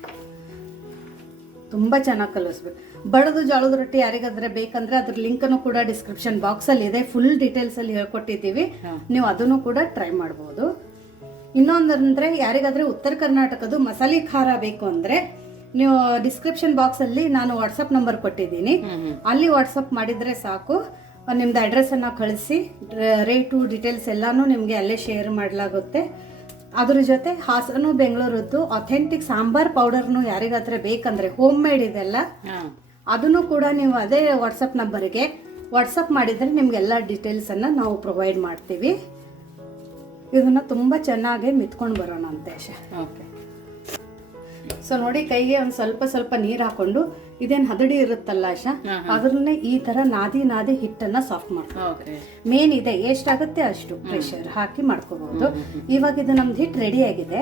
ತುಂಬ ಚೆನ್ನಾಗಿ ಕಲಿಸ್ಬೇಕು. ಬಡದು ಜೋಳದ ರೊಟ್ಟಿ ಯಾರಿಗಾದ್ರೆ ಬೇಕಂದ್ರೆ ಅದ್ರ ಲಿಂಕನ್ನು ಕೂಡ ಡಿಸ್ಕ್ರಿಪ್ಷನ್ ಬಾಕ್ಸಲ್ಲಿ ಇದೆ. ಫುಲ್ ಡೀಟೇಲ್ಸಲ್ಲಿ ಹೇಳ್ಕೊಟ್ಟಿದ್ದೀವಿ. ನೀವು ಅದನ್ನು ಕೂಡ ಟ್ರೈ ಮಾಡ್ಬೋದು. ಇನ್ನೊಂದಂದ್ರೆ ಯಾರಿಗಾದ್ರೆ ಉತ್ತರ ಕರ್ನಾಟಕದ ಮಸಾಲೆ ಖಾರ ಬೇಕು ಅಂದರೆ ನೀವು ಡಿಸ್ಕ್ರಿಪ್ಷನ್ ಬಾಕ್ಸಲ್ಲಿ ನಾನು ವಾಟ್ಸಪ್ ನಂಬರ್ ಕೊಟ್ಟಿದ್ದೀನಿ. ಅಲ್ಲಿ ವಾಟ್ಸಪ್ ಮಾಡಿದರೆ ಸಾಕು. ನಿಮ್ದು ಅಡ್ರೆಸ್ಸನ್ನು ಕಳಿಸಿ ರೇಟು ಡೀಟೇಲ್ಸ್ ಎಲ್ಲಾನು ನಿಮಗೆ ಅಲ್ಲೇ ಶೇರ್ ಮಾಡಲಾಗುತ್ತೆ. ಅದ್ರ ಜೊತೆ ಹಾಸನು ಬೆಂಗಳೂರದ್ದು ಅಥೆಂಟಿಕ್ ಸಾಂಬಾರ್ ಪೌಡರ್ನು ಯಾರಿಗಾದ್ರೆ ಬೇಕಂದ್ರೆ ಹೋಮ್ ಮೇಡ್ ಇದೆಲ್ಲ ಅದನ್ನು ಕೂಡ ನೀವು ಅದೇ ವಾಟ್ಸಪ್ ನಂಬರಿಗೆ ವಾಟ್ಸಪ್ ಮಾಡಿದರೆ ನಿಮಗೆಲ್ಲ ಡೀಟೇಲ್ಸನ್ನು ನಾವು ಪ್ರೊವೈಡ್ ಮಾಡ್ತೀವಿ. ಇದನ್ನು ತುಂಬ ಚೆನ್ನಾಗಿ ಮಿತ್ಕೊಂಡು ಬರೋಣ ಅಂತೇಶ ಓಕೆ ಸೊ ನೋಡಿ ಕೈಗೆ ಒಂದು ಸ್ವಲ್ಪ ಸ್ವಲ್ಪ ನೀರು ಹಾಕೊಂಡು ಇದೇನು ಹದಡಿ ಇರುತ್ತಲ್ಲ ಆಶಾ? ಅದ್ರನ್ನೇ ಈ ತರ ನಾದಿ ನಾದಿ ಹಿಟ್ಟನ್ನ ಸಾಫ್ಟ್ ಮಾಡ್ಕೊ ಓಕೆ ಮೇನ್ ಇದೆ ಎಷ್ಟಾಗುತ್ತೆ ಅಷ್ಟು ಪ್ರೆಷರ್ ಹಾಕಿ ಮಾಡ್ಕೋಬಹುದು. ಇವಾಗ ಇದು ನಮ್ದು ಹಿಟ್ಟು ರೆಡಿ ಆಗಿದೆ.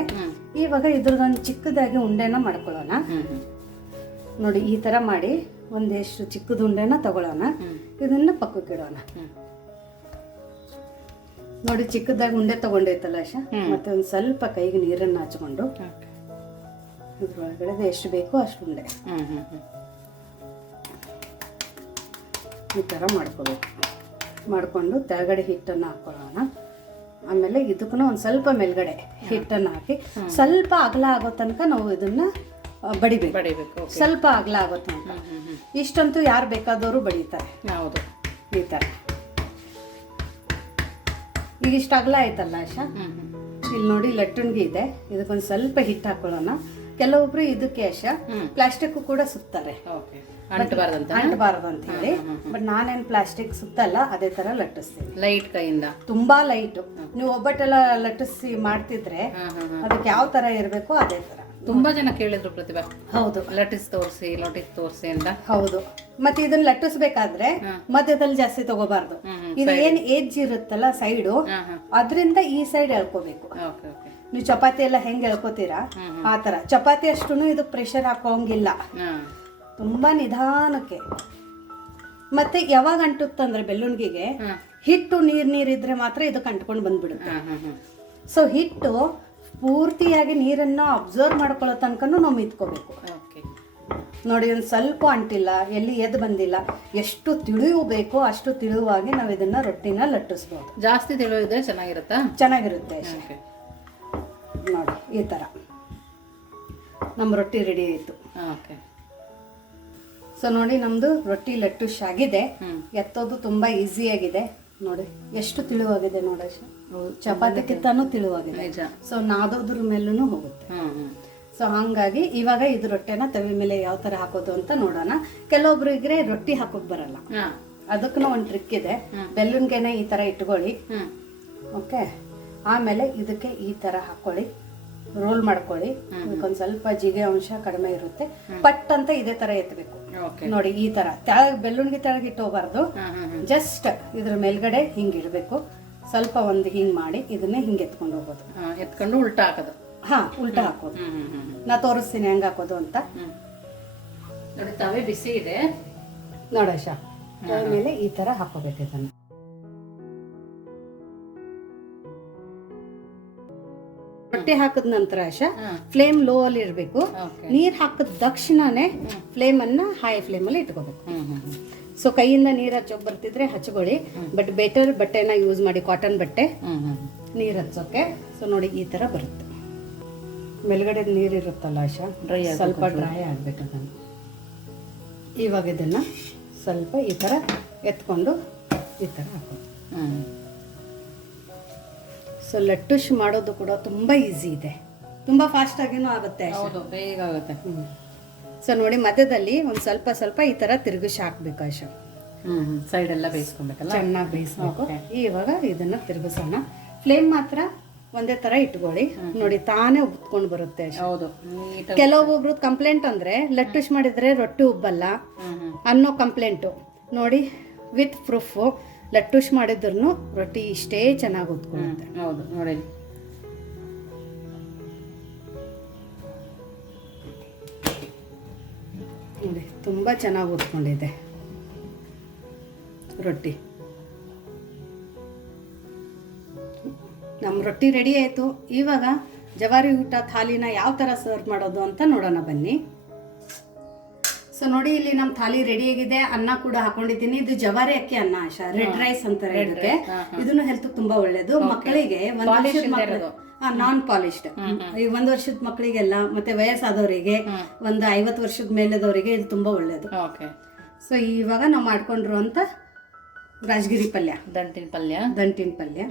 ಇವಾಗ ಇದ್ರದೊಂದು ಚಿಕ್ಕದಾಗಿ ಉಂಡೆನ ಮಾಡ್ಕೊಳ್ಳೋಣ. ನೋಡಿ ಈ ತರ ಮಾಡಿ ಒಂದೆಷ್ಟು ಚಿಕ್ಕದ ಉಂಡೆನ ತಗೊಳ್ಳೋಣ. ಇದನ್ನ ಪಕ್ಕಕ್ಕೆ ಇಡೋಣ. ನೋಡಿ ಚಿಕ್ಕದಾಗಿ ಉಂಡೆ ತಗೊಂಡೈತಲ್ಲ ಆಶಾ? ಮತ್ತೆ ಒಂದು ಸ್ವಲ್ಪ ಕೈಗೆ ನೀರನ್ನ ಹಚ್ಕೊಂಡು ಇದ್ರೊಳಗಡೆ ಎಷ್ಟು ಬೇಕೋ ಅಷ್ಟು ಉಂಡೆ ಈ ಥರ ಮಾಡ್ಕೋಬೇಕು. ಮಾಡಿಕೊಂಡು ತೆಳಗಡೆ ಹಿಟ್ಟನ್ನು ಹಾಕ್ಕೊಳ್ಳೋಣ ಆಮೇಲೆ ಇದಕ್ಕೂ ಒಂದು ಸ್ವಲ್ಪ ಮೇಲ್ಗಡೆ ಹಿಟ್ಟನ್ನು ಹಾಕಿ ಸ್ವಲ್ಪ ಅಗಲ ಆಗೋ ತನಕ ನಾವು ಇದನ್ನ ಬಡಿಬೇಕು. ಬಡಿಬೇಕು ಸ್ವಲ್ಪ ಅಗಲ ಆಗೋ ತನಕ. ಇಷ್ಟಂತೂ ಯಾರು ಬೇಕಾದವರು ಬಡಿತಾರೆ. ಹೌದು. ಈ ಥರ. ಈಗ ಇಷ್ಟು ಅಗಲ ಆಯ್ತಲ್ಲ ಆಶಾ? ಇಲ್ಲಿ ನೋಡಿ ಲಟ್ಟಣಿಗೆ ಇದೆ. ಇದಕ್ಕೊಂದು ಸ್ವಲ್ಪ ಹಿಟ್ಟು ಹಾಕೊಳ್ಳೋಣ. ಕೆಲವೊಬ್ರು ಇದು ಕೇಶ ಪ್ಲಾಸ್ಟಿಕ್ ಕೂಡ ಸುತ್ತಾರೆ. ಅಂಟಬಾರದು ಅಂತ ಹೇಳಿ. ಬಟ್ ನಾನೇನ್ ಪ್ಲಾಸ್ಟಿಕ್ ಸುತ್ತಲ್ಲ ಅದೇ ತರ ಲಟ್ಟಿಸ್ತೀನಿ. ಲೈಟ್ ಕೈಯಿಂದ? ತುಂಬಾ ಲೈಟ್ ನೀವು ಒಬ್ಬಟ್ಟೆಲ್ಲ ಲಟ್ಟಿಸಿ ಮಾಡ್ತಿದ್ರೆ ಅದಕ್ಕೆ ಯಾವ ತರ ಇರಬೇಕು ಅದೇ ತರ. ತುಂಬಾ ಜನ ಕೇಳಿದ್ರು ಪ್ರತಿಭಾ. ಹೌದು. ಲಟ್ಟಿಸ್ ತೋರಿಸಿ ಲಟಿಸ್ ತೋರಿಸಿ ಅಂತ. ಹೌದು. ಮತ್ತೆ ಇದನ್ನ ಲಟ್ಟಿಸ್ಬೇಕಾದ್ರೆ ಮಧ್ಯದಲ್ಲಿ ಜಾಸ್ತಿ ತಗೋಬಾರ್ದು. ಇದು ಏನ್ ಏಜ್ ಇರುತ್ತಲ್ಲ ಸೈಡು ಅದರಿಂದ ಈ ಸೈಡ್ ಓಕೆ ನೀವು ಚಪಾತಿ ಎಲ್ಲ ಹೆಂಗೆ ಎಳ್ಕೋತೀರಾ? ಆ ಥರ. ಚಪಾತಿ ಅಷ್ಟು ಇದು ಪ್ರೆಷರ್ ಹಾಕೋಂಗಿಲ್ಲ. ತುಂಬ ನಿಧಾನಕ್ಕೆ. ಮತ್ತೆ ಯಾವಾಗ ಅಂಟುತ್ತಂದ್ರೆ ಬೆಳ್ಳುಣ್ಗಿಗೆ ಹಿಟ್ಟು ನೀರ್ ನೀರಿದ್ರೆ ಮಾತ್ರ ಇದು ಕಂಟ್ಕೊಂಡು ಬಂದ್ಬಿಡುತ್ತೆ. ಸೊ ಹಿಟ್ಟು ಪೂರ್ತಿಯಾಗಿ ನೀರನ್ನು ಅಬ್ಸರ್ವ್ ಮಾಡ್ಕೊಳ್ಳೋ ತನಕನೂ ನಾವು ಮಿತ್ಕೋಬೇಕು. ಓಕೆ. ನೋಡಿ ಒಂದು ಸ್ವಲ್ಪ ಅಂಟಿಲ್ಲ ಎಲ್ಲಿ ಎದ್ದು ಬಂದಿಲ್ಲ ಎಷ್ಟು ತಿಳಿವು ಬೇಕೋ ಅಷ್ಟು ತಿಳುವಾಗಿ ನಾವು ಇದನ್ನ ರೊಟ್ಟಿನ ಲಟ್ಟಿಸ್ಬೋದು. ಜಾಸ್ತಿ ತಿಳಿಯೋದ್ರೆ ಚೆನ್ನಾಗಿರುತ್ತಾ? ಚೆನ್ನಾಗಿರುತ್ತೆ. ನೋಡಿ ಈ ಥರ. ನಮ್ಮ ರೊಟ್ಟಿ ರೆಡಿ ಆಯಿತು. ಓಕೆ ಸೊ ನೋಡಿ ನಮ್ಮದು ರೊಟ್ಟಿ ಲಟ್ಟುಶ್ ಆಗಿದೆ. ಎತ್ತೋದು ತುಂಬ ಈಸಿಯಾಗಿದೆ ನೋಡಿ ಎಷ್ಟು ತಿಳುವಾಗಿದೆ ನೋಡಿ ಚಪಾತಿಕ್ಕಿಂತನೂ ತಿಳುವಾಗಿದೆ. ನಿಜ. ಸೊ ನಾದೋದ್ರ ಮೇಲೂ ಹೋಗುತ್ತೆ. ಸೊ ಹಾಗಾಗಿ ಇವಾಗ ಇದು ರೊಟ್ಟೆನ ತವಿ ಮೇಲೆ ಯಾವ ಥರ ಹಾಕೋದು ಅಂತ ನೋಡೋಣ. ಕೆಲವೊಬ್ರಿಗೆ ರೊಟ್ಟಿ ಹಾಕೋಕ್ ಬರಲ್ಲ. ಅದಕ್ಕೂ ಒಂದು ಟ್ರಿಕ್ ಇದೆ. ಬೆಲ್ಲುನ್ಗೆನೆ ಈ ಥರ ಇಟ್ಕೊಳ್ಳಿ. ಓಕೆ ಆಮೇಲೆ ಇದಕ್ಕೆ ಈ ತರ ಹಾಕೊಳ್ಳಿ. ರೋಲ್ ಮಾಡ್ಕೊಳ್ಳಿ. ಒಂದ್ ಸ್ವಲ್ಪ ಜಿಗೆ ಅಂಶ ಕಡಿಮೆ ಇರುತ್ತೆ. ಪಟ್ ಅಂತ ಇದೇ ತರ ಎತ್ತಬೇಕು ನೋಡಿ ಈ ತರ. ತೆಳಗ್ ಬೆಳ್ಳುಣಿಗೆ ತೆಳಗ್ ಇಟ್ಟೋಗ್ಬಾರ್ದು ಹಾಂ ಹಾಂ ಹಾಂ ಜಸ್ಟ್ ಇದ್ರ ಮೇಲ್ಗಡೆ ಹಿಂಗ್ ಇಡಬೇಕು. ಸ್ವಲ್ಪ ಒಂದು ಹಿಂಗ್ ಮಾಡಿ ಇದನ್ನ ಹಿಂಗ್ ಎತ್ಕೊಂಡು ಹೋಗೋದು. ಎತ್ಕೊಂಡು ಉಲ್ಟಾ ಹಾಕೋದು. ಹಾ ಉಲ್ಟಾ ಹಾಕೋದು. ನಾ ತೋರಿಸ್ತೀನಿ ಹೆಂಗ್ ಹಾಕೋದು ಅಂತ. ನೋಡಿ ತವೆ ಬಿಸಿ ಇದೆ. ನೋಡಶ ಮೇಲೆ ಈ ತರ ಹಾಕೋಬೇಕು ಇದನ್ನ. ರೊಟ್ಟಿ ಹಾಕಿದ ನಂತರ ಆಶಾ ಫ್ಲೇಮ್ ಲೋ ಅಲ್ಲಿ ಇರಬೇಕು. ನೀರು ಹಾಕಿದ ತಕ್ಷಣನೇ ಫ್ಲೇಮ್ ಅನ್ನ ಹೈ ಫ್ಲೇಮ್ ಅಲ್ಲಿ ಇಟ್ಕೋಬೇಕು. ಸೊ ಕೈಯಿಂದ ನೀರ್ ಹಚ್ಚೋಕ್ ಬರ್ತಿದ್ರೆ ಹಚ್ಕೊಳ್ಳಿ. ಬಟ್ ಬೆಟರ್ ಬಟ್ಟೆನ ಯೂಸ್ ಮಾಡಿ ಕಾಟನ್ ಬಟ್ಟೆ. ನೀರು ಹಚ್ಚೋಕೆ. ಸೊ ನೋಡಿ ಈ ತರ ಬರುತ್ತೆ. ಮೇಲ್ಗಡೆ ನೀರ್ ಇರುತ್ತಲ್ಲ ಆಶಾ ಡ್ರೈ ಸ್ವಲ್ಪ ಡ್ರೈ ಆಗ್ಬೇಕು ಅದನ್ನ. ಇವಾಗ ಇದನ್ನ ಸ್ವಲ್ಪ ಈ ತರ ಎತ್ಕೊಂಡು ಈ ತರ ಹಾಕೋದು. ಸೊ ಲಟ್ಟುಶ್ ಮಾಡೋದು ಕೂಡ ತುಂಬ ಈಸಿ ಇದೆ. ತುಂಬ ಫಾಸ್ಟ್ ಆಗಿನೂ ಆಗುತ್ತೆ ಹೌದು ಬೇಗ ಆಗುತ್ತೆ. ಸೊ ನೋಡಿ ಮಧ್ಯದಲ್ಲಿ ಒಂದು ಸ್ವಲ್ಪ ಸ್ವಲ್ಪ ಈ ತರ ತಿರುಗಿಸಿ ಹಾಕ್ಬೇಕು ಅಶ್ ಹ್ಞೂ ಸೈಡ್ ಎಲ್ಲ ಬೇಯಿಸ್ಕೊಬೇಕಲ್ಲ? ಚೆನ್ನಾಗಿ ಬೇಯಿಸ್ಬೇಕು. ಇವಾಗ ಇದನ್ನ ತಿರುಗಿಸೋಣ. ಫ್ಲೇಮ್ ಮಾತ್ರ ಒಂದೇ ತರ ಇಟ್ಕೊಳ್ಳಿ. ನೋಡಿ ತಾನೇ ಉಬ್ಕೊಂಡು ಬರುತ್ತೆ. ಹೌದು ಕೆಲವೊಬ್ರು ಕಂಪ್ಲೇಂಟ್ ಅಂದ್ರೆ ಲಟ್ಟುಶ್ ಮಾಡಿದ್ರೆ ರೊಟ್ಟಿ ಉಬ್ಬಲ್ಲ ಅನ್ನೋ ಕಂಪ್ಲೇಂಟು ನೋಡಿ ವಿತ್ ಪ್ರೂಫು ಲಟ್ಟುಶ್ ಮಾಡಿದ್ರು ರೊಟ್ಟಿ ಇಷ್ಟೇ ಚೆನ್ನಾಗಿ ಉತ್ಕೊಳ್ಳುತ್ತೆ ಹೌದು ನೋಡಿ ನೋಡಿ ತುಂಬಾ ಚೆನ್ನಾಗಿ ಓದ್ಕೊಂಡಿದೆ ರೊಟ್ಟಿ. ನಮ್ಮ ರೊಟ್ಟಿ ರೆಡಿ ಆಯಿತು. ಇವಾಗ ಜವಾರಿ ಊಟ ಥಾಲಿನ ಯಾವ ಥರ ಸರ್ವ್ ಮಾಡೋದು ಅಂತ ನೋಡೋಣ ಬನ್ನಿ. ಸೊ ನೋಡಿ ಇಲ್ಲಿ ನಮ್ಮ ಥಾಲಿ ರೆಡಿ ಆಗಿದೆ. ಅನ್ನ ಕೂಡ ಹಾಕೊಂಡಿದ್ದೀನಿ. ಇದು ಜವಾರಿ ಅಕ್ಕಿ ಅನ್ನ ಆಶಾ. ರೆಡ್ ರೈಸ್ ಅಂತಾರೆ ಇದಕ್ಕೆ. ಇದನ್ನು ಹೆಲ್ತ್ ತುಂಬಾ ಒಳ್ಳೇದು. ಮಕ್ಕಳಿಗೆ ಒಂದ್ ವರ್ಷದ ಮಕ್ಕಳು ನಾನ್ ಪಾಲಿಶ್ಡ್ ಈ ಒಂದ್ ವರ್ಷದ ಮಕ್ಕಳಿಗೆಲ್ಲ ಮತ್ತೆ ವಯಸ್ಸಾದವರಿಗೆ ಒಂದು ಐವತ್ತು ವರ್ಷದ ಮೇಲೆದವರಿಗೆ ಇದು ತುಂಬಾ ಒಳ್ಳೇದು. ಸೊ ಇವಾಗ ನಾವು ಮಾಡ್ಕೊಂಡಿರುವಂತ ರಾಜಗಿರಿ ಪಲ್ಯ. ದಂಟಿನ ಪಲ್ಯ. ದಂಟಿನ ಪಲ್ಯ.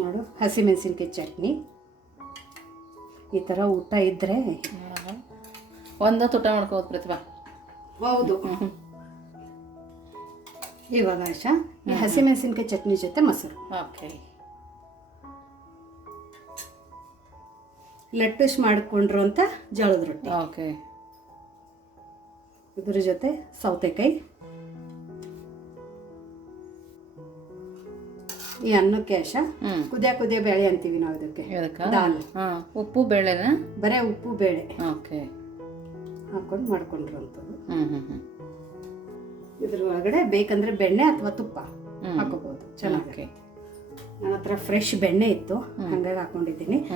ನೋಡು ಹಸಿಮೆಣಸಿನ್ಕಾಯಿ ಚಟ್ನಿ. ಈ ತರ ಊಟ ಇದ್ರೆ ಒಂದು ತುಟ ಮಾಡ್ಕೋಬೋದು ಪ್ರತಿಭಾ. ಹೌದು. ಇವಾಗ ಆಶಾ ಹಸಿಮೆಣಸಿನ್ಕಾಯಿ ಚಟ್ನಿ ಜೊತೆ ಮೊಸರು. ಓಕೆ. ಲಟ್ಟುಶ್ ಮಾಡಿಕೊಂಡಿರುವಂತ ಜೋಳದ ರೊಟ್ಟಿ. ಓಕೆ. ಇದ್ರ ಜೊತೆ ಸೌತೆಕಾಯಿ. ಈ ಅನ್ನಕ್ಕೆ ಆಶ ಕುದಿಯ ಕುದಿಯ ಬೇಳೆ ಅಂತೀವಿ ನಾವು ಇದಕ್ಕೆ. ಇದಕ್ಕೆ? ದಾಲ್. ಉಪ್ಪು ಬೇಳೆನ? ಬರೇ ಉಪ್ಪು ಬೇಳೆ. ಓಕೆ. ಹಾಕೊಂಡು ಹ್ಞೂ ಇದ್ರ ಒಳಗಡೆ ಬೇಕಂದ್ರೆ ಬೆಣ್ಣೆ ಅಥವಾ ತುಪ್ಪ. ಹಾಕೋಬಹುದು ಚೆನ್ನಾಗಿ ನನ್ನ ಹತ್ರ ಫ್ರೆಶ್ ಬೆಣ್ಣೆ ಇತ್ತು. ಹಂಗಾಗಿ ಹಾಕೊಂಡಿದ್ದೀನಿ.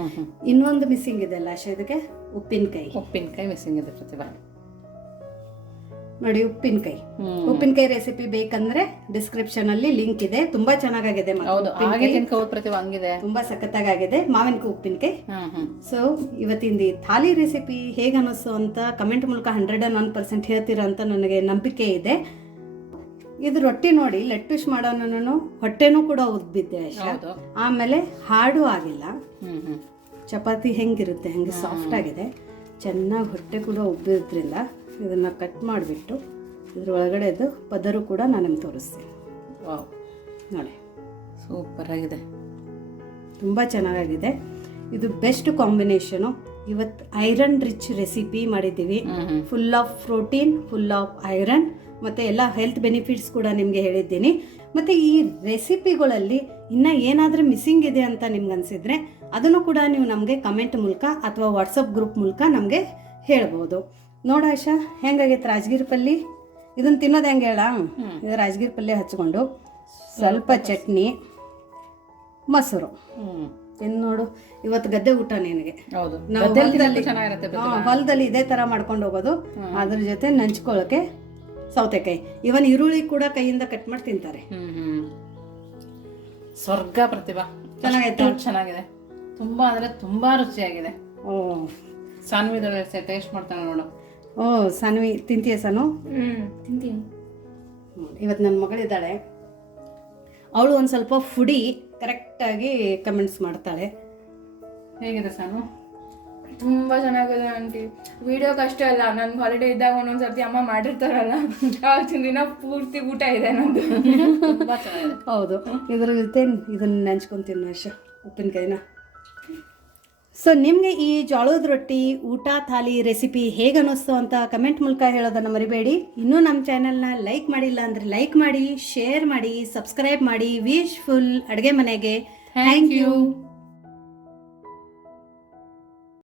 ಇನ್ನೊಂದು ಮಿಸ್ಸಿಂಗ್ ಇದೆ ಅಲ್ಲ ಇದಕ್ಕೆ? ಉಪ್ಪಿನಕಾಯಿ. ಉಪ್ಪಿನಕಾಯಿ ಮಿಸ್ಸಿಂಗ್ ಇದೆ ಪ್ರತಿಭಾ. ನೋಡಿ ಉಪ್ಪಿನಕಾಯಿ. ಉಪ್ಪಿನಕಾಯಿ ರೆಸಿಪಿ ಬೇಕಂದ್ರೆ ಡಿಸ್ಕ್ರಿಪ್ಷನ್ ಅಲ್ಲಿ ಲಿಂಕ್ ಇದೆ. ತುಂಬಾ ಚೆನ್ನಾಗಾಗಿದೆ ತುಂಬಾ ಸಖತ್ತಾಗಿದೆ ಮಾವಿನಕಾಯಿ ಉಪ್ಪಿನಕಾಯಿ. ಸೊ ಇವತ್ತಿನ ಈ ಥಾಲಿ ರೆಸಿಪಿ ಹೇಗೆ ಅನಿಸು ಅಂತ ಕಮೆಂಟ್ ಮೂಲಕ ಹಂಡ್ರೆಡ್ ಅಂಡ್ ಒನ್ ಪರ್ಸೆಂಟ್ ಹೇಳ್ತೀರಾ ಅಂತ ನನಗೆ ನಂಬಿಕೆ ಇದೆ. ಇದು ರೊಟ್ಟಿ ನೋಡಿ ಲೆಟ್ಟುಶ್ ಮಾಡೋನು ಹೊಟ್ಟೆನೂ ಕೂಡ ಉದ್ಬಿದ್ದೆ ಆಮೇಲೆ ಹಾಡು ಆಗಿಲ್ಲ. ಚಪಾತಿ ಹೆಂಗಿರುತ್ತೆ? ಹೆಂಗೆ ಸಾಫ್ಟ್ ಆಗಿದೆ. ಚೆನ್ನಾಗಿ ಹೊಟ್ಟೆ ಕೂಡ ಉಬ್ಬಿದ್ರಿಂದ ಇದನ್ನು ಕಟ್ ಮಾಡಿಬಿಟ್ಟು ಇದ್ರ ಒಳಗಡೆದು ಪದರು ಕೂಡ ನಾನು ನಿಮ್ಗೆ ತೋರಿಸ್ತೀನಿ. ವಾವ್. ನೋಡಿ. ಸೂಪರಾಗಿದೆ ತುಂಬ ಚೆನ್ನಾಗಿದೆ ಇದು ಬೆಸ್ಟ್ ಕಾಂಬಿನೇಷನು ಇವತ್ತು ಐರನ್ ರಿಚ್ ರೆಸಿಪಿ ಮಾಡಿದ್ದೀವಿ. Full of protein full of iron ಮತ್ತು ಎಲ್ಲ ಹೆಲ್ತ್ ಬೆನಿಫಿಟ್ಸ್ ಕೂಡ ನಿಮಗೆ ಹೇಳಿದ್ದೀನಿ. ಮತ್ತು ಈ ರೆಸಿಪಿಗಳಲ್ಲಿ ಇನ್ನೂ ಏನಾದರೂ ಮಿಸ್ಸಿಂಗ್ ಇದೆ ಅಂತ ನಿಮ್ಗೆ ಅನಿಸಿದ್ರೆ ಅದನ್ನು ಕೂಡ ನೀವು ನಮಗೆ ಕಮೆಂಟ್ ಮೂಲಕ ಅಥವಾ ವಾಟ್ಸಪ್ ಗ್ರೂಪ್ ಮೂಲಕ ನಮಗೆ ಹೇಳ್ಬೋದು. ನೋಡ ಆಶಾ ಹೆಂಗಾಗೈತೆ ರಾಜಗಿರಿ ಪಲ್ಲಿ? ಇದನ್ನು ತಿನ್ನೋದು ಹೆಂಗೆ ಹೇಳ? ಇದು ರಾಜಗಿರಿ ಪಲ್ಯ ಹಚ್ಕೊಂಡು ಸ್ವಲ್ಪ ಚಟ್ನಿ ಮೊಸರು. ತಿನ್ನು ನೋಡು ಇವತ್ತು ಗದ್ದೆ ಊಟ ನಿನಗೆ. ಹೌದು. ನಾವು ಹೊಲದಲ್ಲಿ ಇದೇ ತರ ಮಾಡ್ಕೊಂಡು ಹೋಗೋದು. ಅದ್ರ ಜೊತೆ ನಂಚ್ಕೊಳ್ಳೋಕೆ ಸೌತೆಕಾಯಿ. ಇವನ್ ಈರುಳ್ಳಿ ಕೂಡ ಕೈಯಿಂದ ಕಟ್ ಮಾಡಿ ತಿಂತಾರೆ. ಸ್ವರ್ಗ ಪ್ರತಿಭಾ. ಚೆನ್ನಾಗೈತೆ? ಚೆನ್ನಾಗಿದೆ. ತುಂಬಾ ಅಂದ್ರೆ ತುಂಬಾ ರುಚಿಯಾಗಿದೆ. ಓ. ಸಾನ್ವಿದ ಟೇಸ್ಟ್ ಮಾಡ್ತಾನೆ ನೋಡು. ಓ ಸಾನ್ವಿ ತಿಂತೀಯ ಸಾನು? ತಿಂತೀನಿ. ಇವತ್ತು ನನ್ನ ಮಗಳಿದ್ದಾಳೆ. ಅವಳು ಒಂದು ಸ್ವಲ್ಪ ಫುಡಿ ಕರೆಕ್ಟಾಗಿ ಕಮೆಂಟ್ಸ್ ಮಾಡ್ತಾಳೆ. ಹೇಗಿದೆ ಸಾನು? ತುಂಬ ಚೆನ್ನಾಗಿದೆ ಆಂಟಿ. ವಿಡಿಯೋ ಕಷ್ಟ ಅಲ್ಲ ನನ್ಗೆ ಹಾಲಿಡೇ ಇದ್ದಾಗ ಒಂದೊಂದು ಸರ್ತಿ ಅಮ್ಮ ಮಾಡಿರ್ತಾರಲ್ಲ ಆವತ್ತಿನ ದಿನ ಪೂರ್ತಿ ಊಟ ಇದೆ ನಂದು. ಹೌದು. ಇದ್ರ ಜೊತೆ ಇದನ್ನ ನೆಂಚ್ಕೊಂತೀನಿ ಅಷ್ಟ ಉಪ್ಪಿನಕಾಯಿನ. ಸೊ ನಿಮಗೆ ಈ ಜೋಳದ ರೊಟ್ಟಿ ಊಟ ಥಾಲಿ ರೆಸಿಪಿ ಹೇಗೆ ಅನ್ನಿಸ್ತು ಅಂತ ಕಮೆಂಟ್ ಮೂಲಕ ಹೇಳೋದನ್ನು ಮರಿಬೇಡಿ. ಇನ್ನೂ ನಮ್ಮ ಚಾನೆಲ್ನ ಲೈಕ್ ಮಾಡಿಲ್ಲ ಅಂದರೆ ಲೈಕ್ ಮಾಡಿ ಶೇರ್ ಮಾಡಿ ಸಬ್ಸ್ಕ್ರೈಬ್ ಮಾಡಿ. ವಿಶ್ ಫುಲ್ ಅಡುಗೆ ಮನೆಗೆ. Thank you